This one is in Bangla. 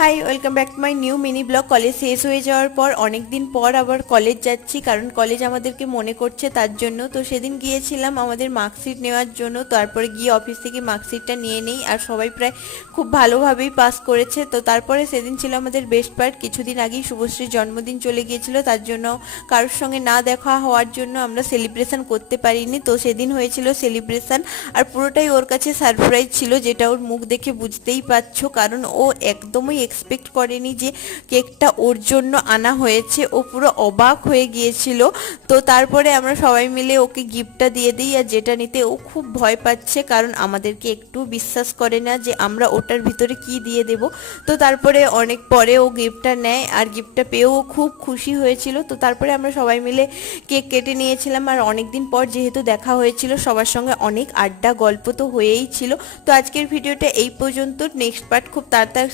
High, welcome back to my new mini vlog. College শেষ হয়ে যাওয়ার পর অনেক দিন পর আবার কলেজ যাচ্ছি, কারণ কলেজ আমাদেরকে মনে করছে তার জন্য। তো সেদিন গিয়েছিলাম আমাদের মার্কশিট নেওয়ার জন্য, তারপরে গিয়ে অফিস থেকে মার্কশিটটা নিয়ে নেই, আর সবাই প্রায় খুব ভালোভাবেই পাস করেছে। তো তারপরে সেদিন ছিল আমাদের বেস্ট পার্ট। কিছুদিন আগেই শুভশ্রীর জন্মদিন চলে গিয়েছিল, তার জন্য কারোর সঙ্গে না দেখা হওয়ার জন্য আমরা সেলিব্রেশন করতে পারিনি। তো সেদিন হয়েছিল সেলিব্রেশন, আর পুরোটাই ওর কাছে সারপ্রাইজ ছিল, যেটা ওর মুখ দেখে বুঝতেই পারছো, কারণ ও একদমই এক্সপেক্ট করেনি যে কেকটা ওর জন্য আনা হয়েছে। ও পুরো অবাক হয়ে গিয়েছিল। তো তারপরে আমরা সবাই মিলে ওকে গিফটটা দিয়ে দিই, আর যেটা নিতে ও খুব ভয় পাচ্ছে, কারণ আমাদেরকে একটু বিশ্বাস করে না যে আমরা ওটার ভিতরে কি দিয়ে দেব। তো তারপরে অনেক পরে ও গিফটটা নেয়, আর গিফটটা পেয়েও খুব খুশি হয়েছিল। তো তারপরে আমরা সবাই মিলে কেক কেটে নিয়েছিলাম, আর অনেক দিন পর যেহেতু দেখা হয়েছিল সবার সঙ্গে অনেক আড্ডা গল্প তো হয়েই ছিল। তো আজকের ভিডিওটা এই পর্যন্ত। নেক্সট পার্ট খুব তাড়াতাড়ি